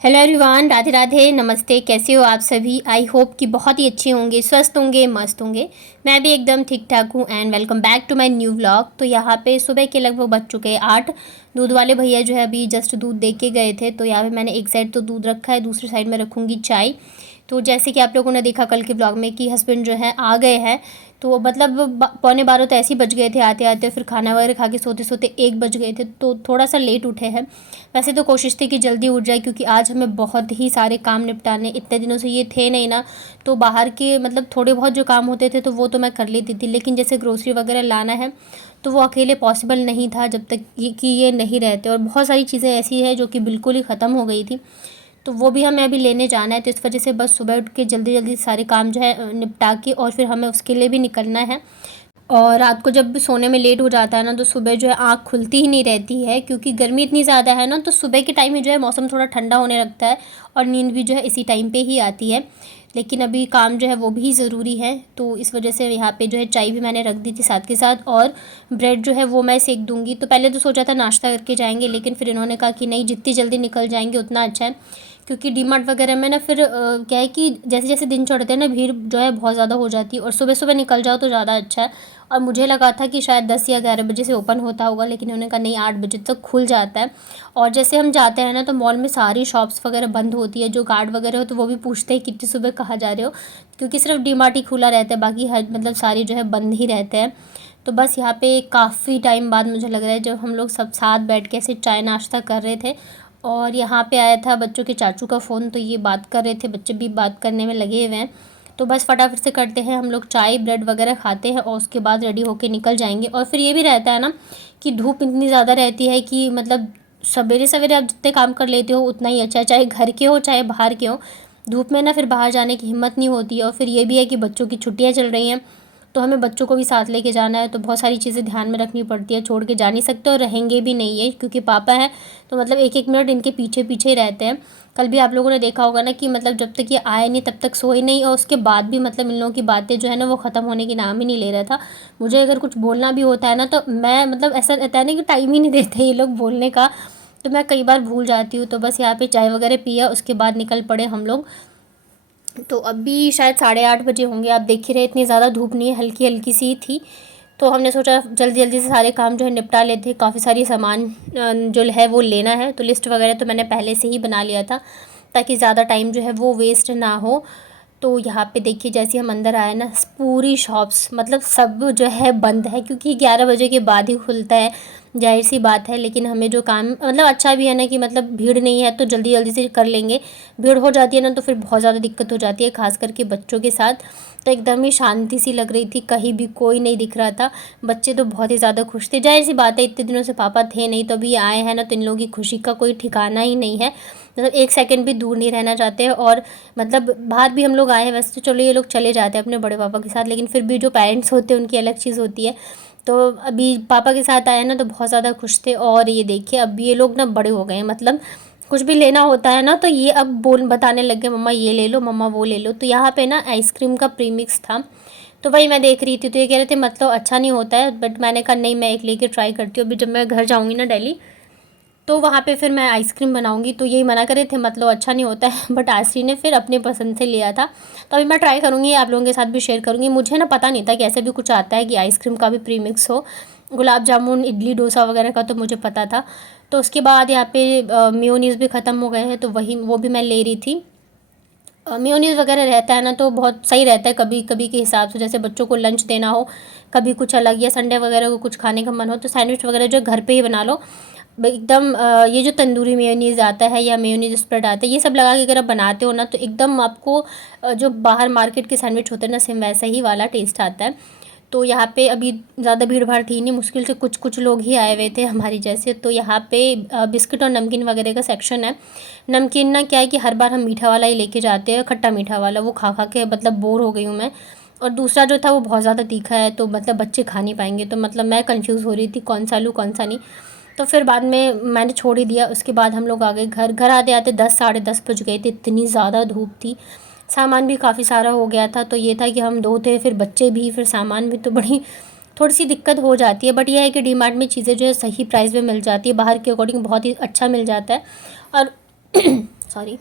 Hello everyone, Radhe Radhe, नमस्ते। कैसे हो आप सभी? आई होप कि बहुत ही अच्छे होंगे, स्वस्थ होंगे, मस्त होंगे। मैं भी एकदम ठीक ठाक हूँ and welcome back to my new vlog. तो यहाँ पे सुबह के लगभग बज चुके हैं 8। दूध वाले भैया जो है अभी जस्ट दूध दे के गए थे। तो यहाँ पे मैंने एक साइड तो दूध रखा है, दूसरी साइड में रखूँगी चाय। तो जैसे कि आप लोगों ने देखा कल के ब्लॉग में कि हस्बैंड जो है आ गए हैं। तो मतलब पौने 12 तो ऐसे ही बज गए थे आते आते, फिर खाना वगैरह खा के सोते सोते 1 बज गए थे। तो थोड़ा सा लेट उठे हैं। वैसे तो कोशिश थी कि जल्दी उठ जाए, क्योंकि आज हमें बहुत ही सारे काम निपटाने, इतने दिनों से ये थे नहीं ना। तो बाहर के मतलब थोड़े बहुत जो काम होते थे तो वो तो मैं कर लेती थी, लेकिन जैसे ग्रोसरी वगैरह लाना है तो वो अकेले पॉसिबल नहीं था जब तक कि ये नहीं रहते। और बहुत सारी चीज़ें ऐसी है जो कि बिल्कुल ही ख़त्म हो गई थी, तो वो भी हमें अभी लेने जाना है। तो इस वजह से बस सुबह उठ के जल्दी जल्दी सारे काम जो है निपटा के और फिर हमें उसके लिए भी निकलना है। और रात को जब सोने में लेट हो जाता है ना, तो सुबह जो है आँख खुलती ही नहीं रहती है, क्योंकि गर्मी इतनी ज़्यादा है ना। तो सुबह के टाइम में जो है मौसम थोड़ा ठंडा होने लगता है और नींद भी जो है इसी टाइम पे ही आती है। लेकिन अभी काम जो है वो भी ज़रूरी है, तो इस वजह से यहाँ पे जो है चाय भी मैंने रख दी थी साथ के साथ, और ब्रेड जो है वो मैं सेक दूँगी। तो पहले तो सोचा था नाश्ता करके जाएंगे, लेकिन फिर इन्होंने कहा कि नहीं, जितनी जल्दी निकल जाएंगे उतना अच्छा है। क्योंकि डीमार्ट वगैरह में ना फिर क्या है कि जैसे जैसे दिन चढ़ते हैं ना, भीड़ जो है बहुत ज़्यादा हो जाती है, और सुबह सुबह निकल जाओ तो ज़्यादा अच्छा है। और मुझे लगा था कि शायद 10 या 11 बजे से ओपन होता होगा, लेकिन उन्होंने कहा नहीं, 8 बजे तक खुल जाता है। और जैसे हम जाते हैं ना, तो मॉल में सारी शॉप्स वगैरह बंद होती है। जो गार्ड वगैरह हो तो वो भी पूछते हैं कितनी सुबह कहाँ जा रहे हो, क्योंकि सिर्फ डीमार्ट ही खुला रहता है, बाकी हर मतलब सारी जो है बंद ही रहते हैं। तो बस यहाँ पे काफ़ी टाइम बाद मुझे लग रहा है जब हम लोग सब साथ बैठ के ऐसे चाय नाश्ता कर रहे थे, और यहाँ पे आया था बच्चों के चाचू का फ़ोन, तो ये बात कर रहे थे, बच्चे भी बात करने में लगे हुए हैं। तो बस फटाफट से करते हैं हम लोग, चाय ब्रेड वगैरह खाते हैं और उसके बाद रेडी होके निकल जाएंगे। और फिर ये भी रहता है ना कि धूप इतनी ज़्यादा रहती है कि मतलब सवेरे सवेरे आप जितने काम कर लेते हो उतना ही अच्छा है, चाहे घर के हो चाहे बाहर के हो। धूप में ना फिर बाहर जाने की हिम्मत नहीं होती है। और फिर ये भी है कि बच्चों की छुट्टियाँ चल रही हैं, तो हमें बच्चों को भी साथ लेके जाना है, तो बहुत सारी चीज़ें ध्यान में रखनी पड़ती है। छोड़ के जा नहीं सकते और रहेंगे भी नहीं है, क्योंकि पापा हैं तो मतलब एक एक मिनट इनके पीछे पीछे ही रहते हैं। कल भी आप लोगों ने देखा होगा ना कि मतलब जब तक ये आए नहीं तब तक सोए नहीं, और उसके बाद भी मतलब इन लोगों की बातें जो है ना वो ख़त्म होने की नाम ही नहीं ले रहा था। मुझे अगर कुछ बोलना भी होता है ना, तो मैं मतलब ऐसा रहता है ना कि टाइम ही नहीं देते ये लोग बोलने का, तो मैं कई बार भूल जाती हूँ। तो बस यहाँ पे चाय वगैरह पिया, उसके बाद निकल पड़े हम लोग। तो अभी शायद 8:30 बजे होंगे। आप देख ही रहे, इतनी ज़्यादा धूप नहीं है, हल्की हल्की सी थी। तो हमने सोचा जल्दी जल्दी से सारे काम जो है निपटा लेते। काफ़ी सारी सामान जो है वो लेना है, तो लिस्ट वगैरह तो मैंने पहले से ही बना लिया था, ताकि ज़्यादा टाइम जो है वो वेस्ट ना हो। तो यहाँ पे देखिए, जैसे हम अंदर आए ना, पूरी शॉप्स मतलब सब जो है बंद है, क्योंकि 11 बजे के बाद ही खुलता है, जाहिर सी बात है। लेकिन हमें जो काम मतलब अच्छा भी है ना कि मतलब भीड़ नहीं है तो जल्दी जल्दी से कर लेंगे। भीड़ हो जाती है ना तो फिर बहुत ज़्यादा दिक्कत हो जाती है, खास करके बच्चों के साथ। तो एकदम ही शांति सी लग रही थी, कहीं भी कोई नहीं दिख रहा था। बच्चे तो बहुत ही ज़्यादा खुश थे, जाहिर सी बात है, इतने दिनों से पापा थे नहीं, तो अभी आए हैं ना, तो इन लोगों की खुशी का कोई ठिकाना ही नहीं है। मतलब एक सेकंड भी दूर नहीं रहना चाहते हैं। और मतलब बाहर भी हम लोग आए हैं, वैसे तो चलो ये लोग चले जाते हैं अपने बड़े पापा के साथ, लेकिन फिर भी जो पेरेंट्स होते हैं उनकी अलग चीज़ होती है। तो अभी पापा के साथ आए ना तो बहुत ज़्यादा खुश थे। और ये देखिए, अब ये लोग ना बड़े हो गए हैं, मतलब कुछ भी लेना होता है ना तो ये अब बोल बताने लग गए, मम्मा ये ले लो, मम्मा वो ले लो। तो यहाँ पे ना आइसक्रीम का प्रीमिक्स था, तो वही मैं देख रही थी। तो ये कह रहे थे मतलब अच्छा नहीं होता है, बट मैंने कहा नहीं, मैं एक लेके ट्राई करती हूँ। अभी जब मैं घर जाऊँगी ना दिल्ली, तो वहाँ पे फिर मैं आइसक्रीम बनाऊँगी। तो यही मना कर रहे थे, मतलब अच्छा नहीं होता है, बट आश्री ने फिर अपने पसंद से लिया था। तो अभी मैं ट्राई करूँगी, आप लोगों के साथ भी शेयर करूँगी। मुझे ना पता नहीं था कि ऐसे भी कुछ आता है कि आइसक्रीम का भी प्रीमिक्स हो। गुलाब जामुन, इडली, डोसा वगैरह का तो मुझे पता था। तो उसके बाद यहाँ पे मेयोनीज़ भी ख़त्म हो गए हैं, तो वही वो भी मैं ले रही थी। मेयोनीज़ वगैरह रहता है ना तो बहुत सही रहता है कभी कभी के हिसाब से, जैसे बच्चों को लंच देना हो, कभी कुछ अलग, या संडे वगैरह को कुछ खाने का मन हो, तो सैंडविच वगैरह जो घर पे ही बना लो एकदम। ये जो तंदूरी मेयोनीज़ आता है या मेयोनीज़ स्प्रेड आता है, ये सब लगा के अगर आप बनाते हो ना, तो एकदम आपको जो बाहर मार्केट के सैंडविच होते हैं ना, सेम वैसा ही वाला टेस्ट आता है। तो यहाँ पे अभी ज़्यादा भीड़ भाड़ थी नहीं, मुश्किल से कुछ कुछ लोग ही आए हुए थे हमारी जैसे। तो यहाँ पे बिस्किट और नमकीन वगैरह का सेक्शन है। नमकीन ना क्या है कि हर बार हम मीठा वाला ही लेके जाते हैं, खट्टा मीठा वाला, वो खा खा के मतलब बोर हो गई हूँ मैं। और दूसरा जो था वो बहुत ज़्यादा तीखा है, तो मतलब बच्चे खा नहीं पाएंगे, तो मतलब मैं कंफ्यूज हो रही थी कौन सा लूँ कौन सा नहीं। तो फिर बाद में मैंने छोड़ ही दिया। उसके बाद हम लोग आ गए घर। घर आते आते 10 साढ़े 10 बज गए थे, इतनी ज़्यादा धूप थी। सामान भी काफ़ी सारा हो गया था, तो ये था कि हम 2 थे, फिर बच्चे भी, फिर सामान भी, तो बड़ी थोड़ी सी दिक्कत हो जाती है। बट यह है कि डीमार्ट में चीज़ें जो है सही प्राइस में मिल जाती है, बाहर के अकॉर्डिंग बहुत ही अच्छा मिल जाता है। और सॉरी,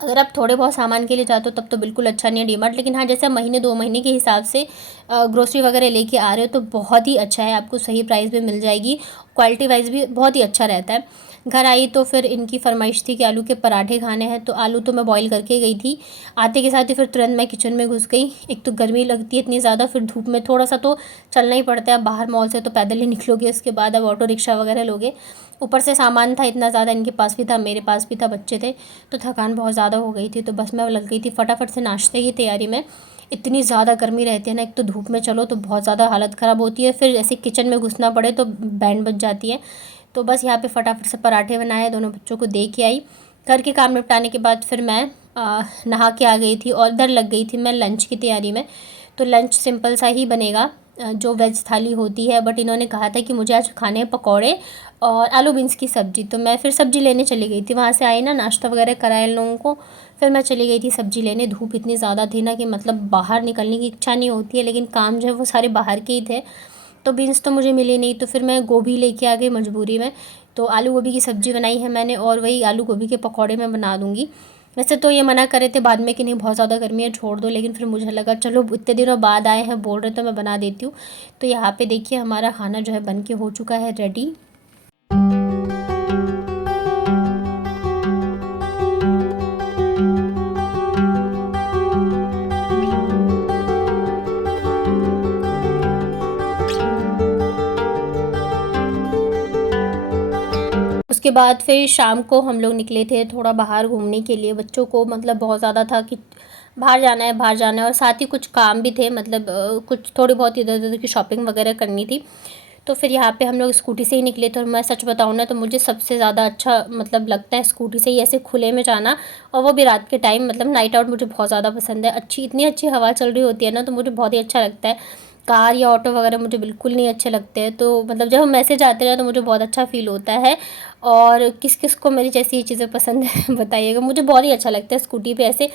अगर आप थोड़े बहुत सामान के लिए जाते हो तब तो बिल्कुल अच्छा नहीं है डीमार्ट, लेकिन हाँ जैसे महीने 2 महीने के हिसाब से ग्रोसरी वगैरह लेके आ रहे हो तो बहुत ही अच्छा है, आपको सही प्राइस में मिल जाएगी, क्वालिटी वाइज भी बहुत ही अच्छा रहता है। घर आई तो फिर इनकी फरमाइश थी कि आलू के पराठे खाने हैं, तो आलू तो मैं बॉईल करके गई थी, आते के साथ ही फिर तुरंत मैं किचन में घुस गई। एक तो गर्मी लगती है इतनी ज़्यादा, फिर धूप में थोड़ा सा तो चलना ही पड़ता है, अब बाहर मॉल से तो पैदल ही निकलोगे, उसके बाद अब ऑटो रिक्शा वगैरह लोगे, ऊपर से सामान था इतना ज़्यादा, इनके पास भी था मेरे पास भी था, बच्चे थे, तो थकान बहुत ज़्यादा हो गई थी। तो बस मैं लग गई थी फटाफट से नाश्ते की तैयारी में। इतनी ज़्यादा गर्मी रहती है ना, एक तो धूप में चलो तो बहुत ज़्यादा हालत ख़राब होती है, फिर ऐसे किचन में घुसना पड़े तो बैंड बज जाती है। तो बस यहाँ पे फटाफट से पराठे बनाए, दोनों बच्चों को दे के आई। घर के काम निपटाने के बाद फिर मैं नहा के आ गई थी और इधर लग गई थी मैं लंच की तैयारी में। तो लंच सिंपल सा ही बनेगा, जो वेज थाली होती है, बट इन्होंने कहा था कि मुझे आज खाने हैं पकौड़े और आलू बीन्स की सब्ज़ी, तो मैं फिर सब्ज़ी लेने चली गई थी। वहाँ से आई ना, नाश्ता वगैरह कराया इन लोगों को, फिर मैं चली गई थी सब्ज़ी लेने। धूप इतनी ज़्यादा थी ना कि मतलब बाहर निकलने की इच्छा नहीं होती है, लेकिन काम जो है वो सारे बाहर के ही थे, तो बीन्स तो मुझे मिली नहीं, तो फिर मैं गोभी लेके आ गई मजबूरी में। तो आलू गोभी की सब्ज़ी बनाई है मैंने, और वही आलू गोभी के पकौड़े मैं बना दूँगी। वैसे तो ये मना करे थे बाद में कि नहीं बहुत ज़्यादा गर्मी है छोड़ दो, लेकिन फिर मुझे लगा चलो इतने दिनों बाद आए हैं बोल रहे तो मैं बना देती हूँ। तो यहाँ पे देखिए हमारा खाना जो है बन के हो चुका है रेडी। उसके बाद फिर शाम को हम लोग निकले थे थोड़ा बाहर घूमने के लिए। बच्चों को मतलब बहुत ज़्यादा था कि बाहर जाना है बाहर जाना है, और साथ ही कुछ काम भी थे, मतलब कुछ थोड़ी बहुत इधर उधर की शॉपिंग वगैरह करनी थी। तो फिर यहाँ पे हम लोग स्कूटी से ही निकले थे, और मैं सच बताऊँ ना तो मुझे सबसे ज़्यादा अच्छा मतलब लगता है स्कूटी से ही ऐसे खुले में जाना, और वो भी रात के टाइम, मतलब नाइट आउट मुझे बहुत ज़्यादा पसंद है। अच्छी इतनी अच्छी हवा चल रही होती है ना, तो मुझे बहुत ही अच्छा लगता है। कार या ऑटो वगैरह मुझे बिल्कुल नहीं अच्छे लगते हैं, तो मतलब जब हम ऐसे जाते रहे तो मुझे बहुत अच्छा फ़ील होता है। और किस किस को मेरी जैसी ये चीज़ें पसंद है बताइएगा, मुझे बहुत ही अच्छा लगता है स्कूटी पे ऐसे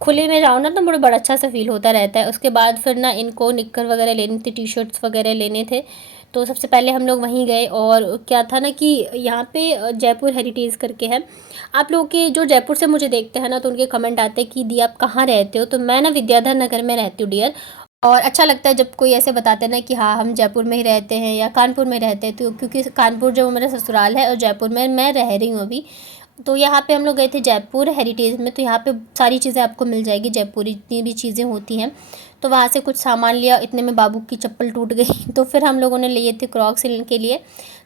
खुले में जाओ ना, तो मुझे बड़ा अच्छा सा फ़ील होता रहता है। उसके बाद फिर ना इनको निक्कर वगैरह लेनी थी, टी शर्ट्स वगैरह लेने थे, तो सबसे पहले हम लोग वहीं गए। और क्या था ना कि यहाँ पे जयपुर हेरिटेज़ करके है। आप लोग के जो जयपुर से मुझे देखते हैं ना, तो उनके कमेंट आते हैं कि दी आप कहाँ रहते हो, तो मैं ना विद्याधर नगर में रहती हूँ डियर। और अच्छा लगता है जब कोई ऐसे बताते हैं ना कि हाँ हम जयपुर में ही रहते हैं या कानपुर में रहते हैं, तो क्योंकि कानपुर जो मेरा ससुराल है और जयपुर में मैं रह रही हूँ अभी। तो यहाँ पे हम लोग गए थे जयपुर हेरिटेज़ में, तो यहाँ पे सारी चीज़ें आपको मिल जाएगी, जयपुरी जितनी भी चीज़ें होती हैं। तो वहाँ से कुछ सामान लिया, इतने में बाबू की चप्पल टूट गई तो फिर हम लोगों ने लिए थे क्रॉक्स के लिए।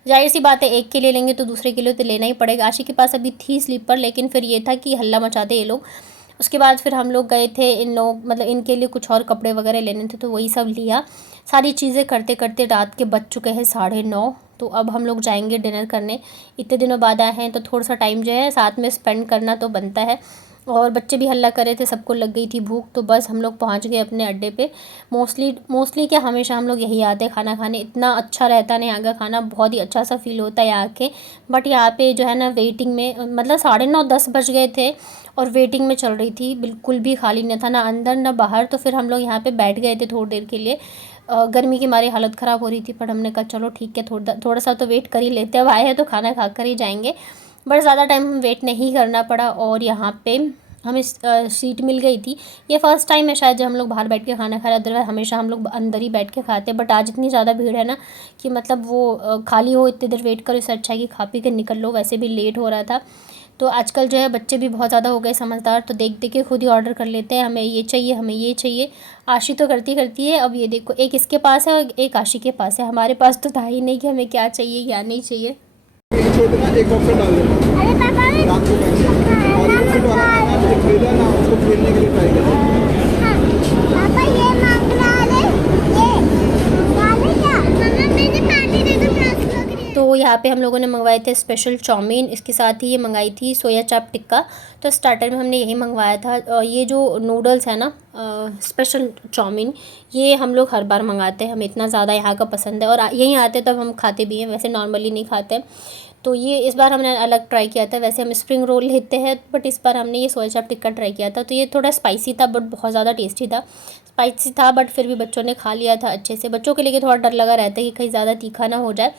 जाहिर सी बात है एक के लिए लेंगे तो दूसरे के लिए तो लेना ही पड़ेगा। आशी के पास अभी थी स्लीपर, लेकिन फिर ये था कि हल्ला मचाते ये लोग। उसके बाद फिर हम लोग गए थे, इन लोग मतलब इनके लिए कुछ और कपड़े वगैरह लेने थे, तो वही सब लिया। सारी चीज़ें करते करते रात के बज चुके हैं 9:30। तो अब हम लोग जाएंगे डिनर करने। इतने दिनों बाद आए हैं तो थोड़ा सा टाइम जो है साथ में स्पेंड करना तो बनता है। और बच्चे भी हल्ला कर रहे थे, सबको लग गई थी भूख, तो बस हम लोग पहुंच गए अपने अड्डे पे। मोस्टली क्या हमेशा हम लोग यही आते हैं खाना खाने, इतना अच्छा रहता है ना यहाँ का खाना, बहुत ही अच्छा सा फील होता है यहाँ के। बट यहाँ पे जो है ना वेटिंग में, मतलब 9:30-10 बज गए थे और वेटिंग में चल रही थी, बिल्कुल भी खाली नहीं था, ना अंदर ना बाहर। तो फिर हम लोग यहाँ पे बैठ गए थे थोड़ी देर के लिए। गर्मी की मारी हालत ख़राब हो रही थी, पर हमने कहा चलो ठीक है थोड़ा सा तो वेट कर ही लेते हैं, अब आए हैं तो खाना खा कर ही जाएंगे। बट ज़्यादा टाइम हम वेट नहीं करना पड़ा, और यहाँ पे हमें सीट मिल गई थी। ये फर्स्ट टाइम है शायद जब हम लोग बाहर बैठ के खाना खा रहे हैं, अदरवाइज हमेशा हम लोग अंदर ही बैठ के खाते हैं। बट आज इतनी ज़्यादा भीड़ है ना कि मतलब वो खाली हो इतनी देर वेट करो, इससे अच्छा है कि खा पी के निकल लो, वैसे भी लेट हो रहा था। तो आजकल जो है बच्चे भी बहुत ज़्यादा हो गए समझदार, तो देख देख के खुद ही ऑर्डर कर लेते हैं, हमें ये चाहिए हमें ये चाहिए। आशी तो करती करती है। अब ये देखो एक इसके पास है और एक आशी के पास है, हमारे पास तो था ही नहीं कि हमें क्या चाहिए क्या नहीं चाहिए। एक बॉक्स डाल देना। अरे पापा रात को और ये फिट वाला खाना है, मुझे खेलना ना उसको खेलने के लिए ट्राई करना। हां पापा ये मांग रहा है, ये डाले क्या मम्मा मुझे पानी दे दो, प्यास लग रही है। तो यहाँ पे हम लोगों ने मंगवाए थे स्पेशल चाउमीन, इसके साथ ही ये मंगाई थी सोया चाप टिक्का। तो स्टार्टर में हमने यही मंगवाया था। और ये जो नूडल्स है ना स्पेशल चाउमीन, ये हम लोग हर बार मंगाते हैं, हमें इतना ज़्यादा यहाँ का पसंद है, और यहीं आते तब हम खाते भी हैं, वैसे नॉर्मली नहीं खाते। तो ये इस बार हमने अलग ट्राई किया था, वैसे हम स्प्रिंग रोल लेते हैं, बट इस बार हमने ये सोया चाप टिक्का ट्राई किया था। तो ये थोड़ा स्पाइसी था बट बहुत ज़्यादा टेस्टी था। स्पाइसी था बट फिर भी बच्चों ने खा लिया था अच्छे से। बच्चों के लिए थोड़ा डर लगा रहता है कि कहीं ज़्यादा तीखा ना हो जाए।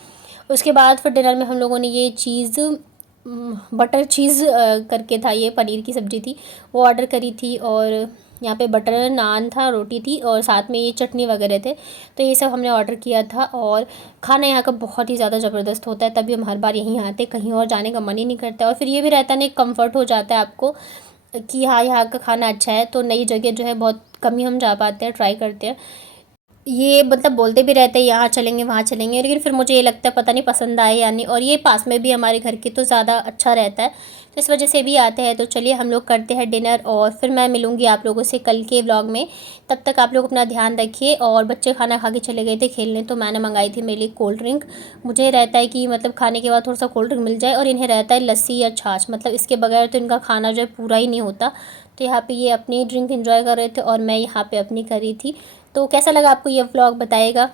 उसके बाद फिर डिनर में हम लोगों ने ये चीज़ बटर चीज़ करके था, ये पनीर की सब्ज़ी थी, वो ऑर्डर करी थी। और यहाँ पे बटर नान था, रोटी थी और साथ में ये चटनी वगैरह थे। तो ये सब हमने ऑर्डर किया था। और खाना यहाँ का बहुत ही ज़्यादा ज़बरदस्त होता है, तभी हम हर बार यहीं आते, कहीं और जाने का मन ही नहीं करता। और फिर ये भी रहता नहीं, कम्फ़र्ट हो जाता है आपको कि हाँ यहाँ का खाना अच्छा है। तो नई जगह जो है बहुत कम ही हम जा पाते हैं, ट्राई करते हैं। ये मतलब बोलते भी रहते हैं यहाँ चलेंगे वहाँ चलेंगे, लेकिन फिर मुझे ये लगता है पता नहीं पसंद आए या नहीं। और ये पास में भी हमारे घर के, तो ज़्यादा अच्छा रहता है, तो इस वजह से भी आते हैं। तो चलिए हम लोग करते हैं डिनर और फिर मैं मिलूँगी आप लोगों से कल के व्लॉग में। तब तक आप लोग अपना ध्यान रखिए। और बच्चे खाना खा के चले गए थे खेलने, तो मैंने मंगाई थी मेरे लिए कोल्ड ड्रिंक। मुझे रहता है कि मतलब खाने के बाद थोड़ा सा कोल्ड ड्रिंक मिल जाए, और इन्हें रहता है लस्सी या छाछ, मतलब इसके बगैर तो इनका खाना जो है पूरा ही नहीं होता। तो यहाँ पे ये अपनी ड्रिंक एंजॉय कर रहे थे और मैं यहाँ पे अपनी कर रही थी। तो कैसा लगा आपको ये व्लॉग, बताइएगा।